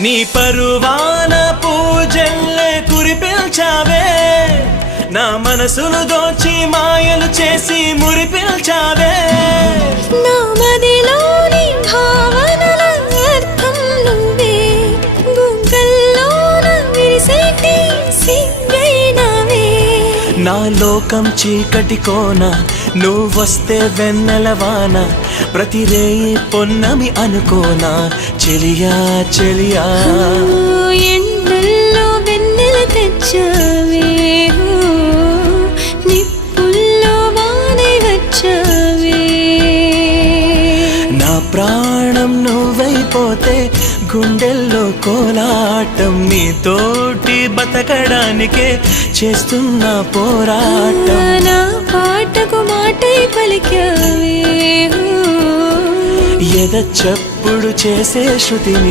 నీ పరువాన పూజల్లే కురిపిల్చావే, నా మనసును దోచి మాయలు చేసి మురిపిల్చావే. నా మదిలోని భావనల అర్థం నువ్వే, బుగ్గల్లోన విరిసేటి సిగ్గైనవే. నా లోకం చీకటి కోన, నువ్వొస్తే వెన్నెలవాన, ప్రతి రేయి పొన్నమి అనుకోనా చెలియా చెలియా. ఎండల్లో వెన్నెల తెచ్చావే, నిప్పుల్లో వానై వచ్చావే. నా ప్రాణం నువ్వైపోతే గుండెల్లో కోలాటం, నీతోటి బతకడానికే చేస్తున్న పోరాటం. నా పాటకు మాటై పలికావే, ఎద చప్పుడు చేసే శృతిని